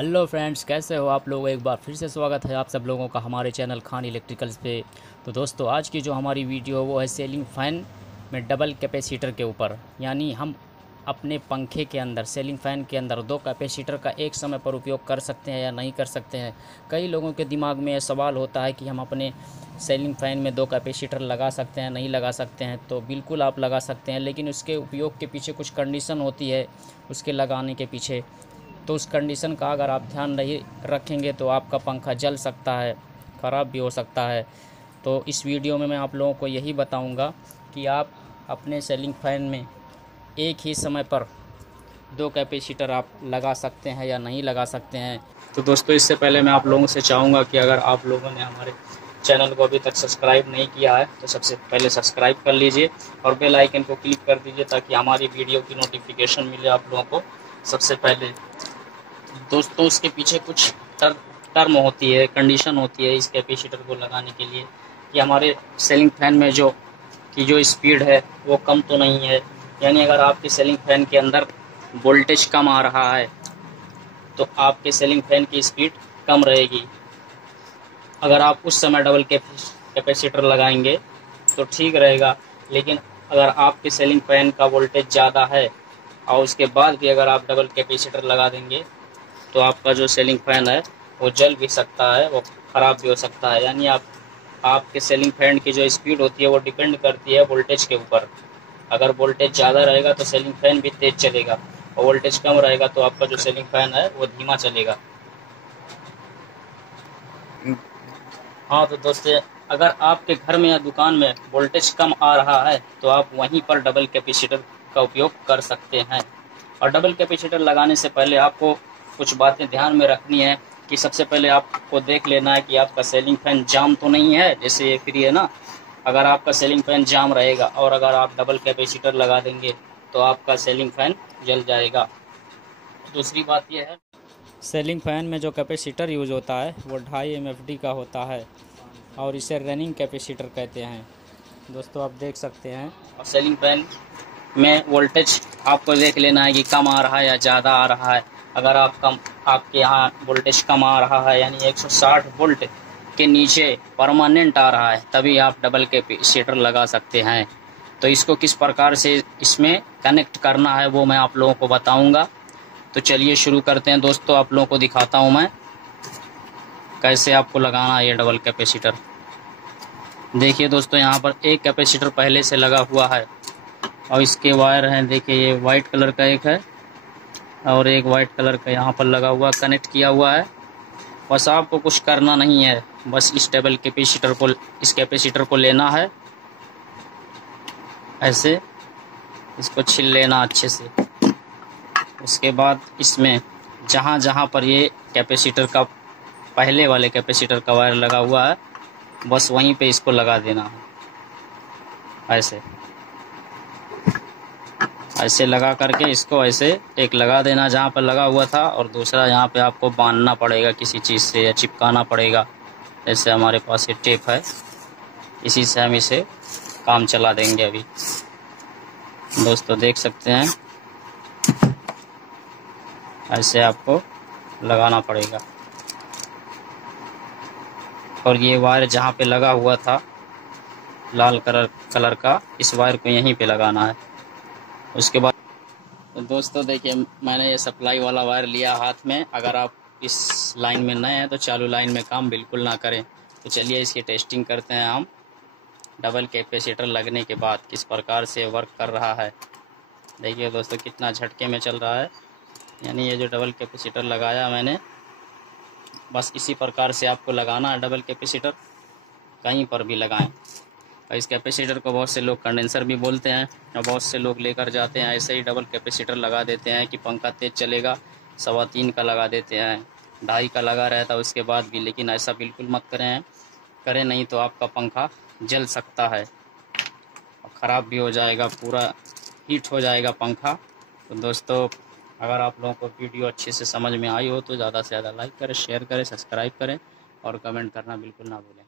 Hello friends, कैसे हो आप लोग। एक बार फिर से स्वागत है आप सब लोगों का हमारे चैनल खान इलेक्ट्रिकल्स पे। तो दोस्तों, आज की जो हमारी वीडियो वो है सीलिंग फ़ैन में डबल कैपेसिटर के ऊपर। यानी हम अपने पंखे के अंदर, सीलिंग फ़ैन के अंदर दो कैपेसिटर का एक समय पर उपयोग कर सकते हैं या नहीं कर सकते हैं। कई लोगों के दिमाग में ये सवाल होता है कि हम अपने सीलिंग फ़ैन में दो कैपेसिटर लगा सकते हैं, नहीं लगा सकते हैं। तो बिल्कुल आप लगा सकते हैं, लेकिन उसके उपयोग के पीछे कुछ कंडीशन होती है उसके लगाने के पीछे। तो उस कंडीशन का अगर आप ध्यान नहीं रखेंगे तो आपका पंखा जल सकता है, ख़राब भी हो सकता है। तो इस वीडियो में मैं आप लोगों को यही बताऊंगा कि आप अपने सीलिंग फ़ैन में एक ही समय पर दो कैपेसिटर आप लगा सकते हैं या नहीं लगा सकते हैं। तो दोस्तों, इससे पहले मैं आप लोगों से चाहूँगा कि अगर आप लोगों ने हमारे चैनल को अभी तक सब्सक्राइब नहीं किया है तो सबसे पहले सब्सक्राइब कर लीजिए और बेल आइकन को क्लिक कर दीजिए ताकि हमारी वीडियो की नोटिफिकेशन मिले आप लोगों को सबसे पहले। दोस्तों, उसके पीछे कुछ टर्म होती है, कंडीशन होती है इस कैपेसिटर को लगाने के लिए कि हमारे सीलिंग फैन में जो स्पीड है वो कम तो नहीं है। यानी अगर आपके सीलिंग फैन के अंदर वोल्टेज कम आ रहा है तो आपके सीलिंग फैन की स्पीड कम रहेगी। अगर आप उस समय डबल कैपेसिटर लगाएंगे तो ठीक रहेगा, लेकिन अगर आपके सीलिंग फैन का वोल्टेज ज़्यादा है और उसके बाद भी अगर आप डबल कैपेसिटर लगा देंगे तो आपका जो सीलिंग फैन है वो जल भी सकता है, वो ख़राब भी हो सकता है। यानी आपके सीलिंग फैन की जो स्पीड होती है वो डिपेंड करती है वोल्टेज के ऊपर। अगर वोल्टेज ज़्यादा रहेगा तो सीलिंग फैन भी तेज़ चलेगा और वोल्टेज कम रहेगा तो आपका जो सीलिंग फैन है वो धीमा चलेगा। हाँ, तो दोस्तों, अगर आपके घर में या दुकान में वोल्टेज कम आ रहा है तो आप वहीं पर डबल कैपेसिटर का उपयोग कर सकते हैं। और डबल कैपेसिटर लगाने से पहले आपको कुछ बातें ध्यान में रखनी है कि सबसे पहले आपको देख लेना है कि आपका सीलिंग फैन जाम तो नहीं है। जैसे ये फ्री है ना, अगर आपका सीलिंग फैन जाम रहेगा और अगर आप डबल कैपेसिटर लगा देंगे तो आपका सीलिंग फैन जल जाएगा। दूसरी बात यह है, सीलिंग फैन में जो कैपेसिटर यूज़ होता है वो 2.5 MFD का होता है और इसे रनिंग कैपेसिटर कहते हैं। दोस्तों, आप देख सकते हैं। और सीलिंग फैन में वोल्टेज आपको देख लेना है कि कम आ रहा है या ज़्यादा आ रहा है। अगर आपके यहाँ वोल्टेज कम आ रहा है यानी 160 वोल्ट के नीचे परमानेंट आ रहा है तभी आप डबल कैपेसिटर लगा सकते हैं। तो इसको किस प्रकार से इसमें कनेक्ट करना है वो मैं आप लोगों को बताऊंगा। तो चलिए शुरू करते हैं दोस्तों। आप लोगों को दिखाता हूं मैं कैसे आपको लगाना है ये डबल कैपेसिटर। देखिए दोस्तों, यहाँ पर एक कैपेसिटर पहले से लगा हुआ है और इसके वायर हैं। देखिए, ये वाइट कलर का एक है और एक वाइट कलर का यहाँ पर लगा हुआ, कनेक्ट किया हुआ है। बस आपको कुछ करना नहीं है, बस इस कैपेसिटर को लेना है, ऐसे इसको छील लेना अच्छे से। उसके बाद इसमें जहाँ जहाँ पर ये कैपेसिटर का पहले वाले कैपेसिटर का वायर लगा हुआ है बस वहीं पे इसको लगा देना है। ऐसे लगा करके इसको ऐसे एक लगा देना जहाँ पर लगा हुआ था और दूसरा यहाँ पे आपको बांधना पड़ेगा किसी चीज़ से या चिपकाना पड़ेगा। जैसे हमारे पास ये टेप है, इसी से हम इसे काम चला देंगे। अभी दोस्तों देख सकते हैं, ऐसे आपको लगाना पड़ेगा और ये वायर जहाँ पे लगा हुआ था लाल कलर का, इस वायर को यहीं पे लगाना है। उसके बाद तो दोस्तों देखिए, मैंने ये सप्लाई वाला वायर लिया हाथ में। अगर आप इस लाइन में नए हैं तो चालू लाइन में काम बिल्कुल ना करें। तो चलिए इसकी टेस्टिंग करते हैं हम डबल कैपेसिटर लगने के बाद किस प्रकार से वर्क कर रहा है। देखिए दोस्तों, कितना झटके में चल रहा है। यानी ये जो डबल कैपेसिटर लगाया मैंने, बस इसी प्रकार से आपको लगाना है डबल कैपेसिटर, कहीं पर भी लगाएं। और इस कैपेसिटर को बहुत से लोग कंडेंसर भी बोलते हैं और बहुत से लोग लेकर जाते हैं ऐसे ही डबल कैपेसिटर लगा देते हैं कि पंखा तेज़ चलेगा, 3.25 का लगा देते हैं, 2.5 का लगा रहता है उसके बाद भी। लेकिन ऐसा बिल्कुल मत करें नहीं तो आपका पंखा जल सकता है और ख़राब भी हो जाएगा, पूरा हीट हो जाएगा पंखा। तो दोस्तों, अगर आप लोगों को वीडियो अच्छे से समझ में आई हो तो ज़्यादा से ज़्यादा लाइक करें, शेयर करें, सब्सक्राइब करें और कमेंट करना बिल्कुल ना भूलें।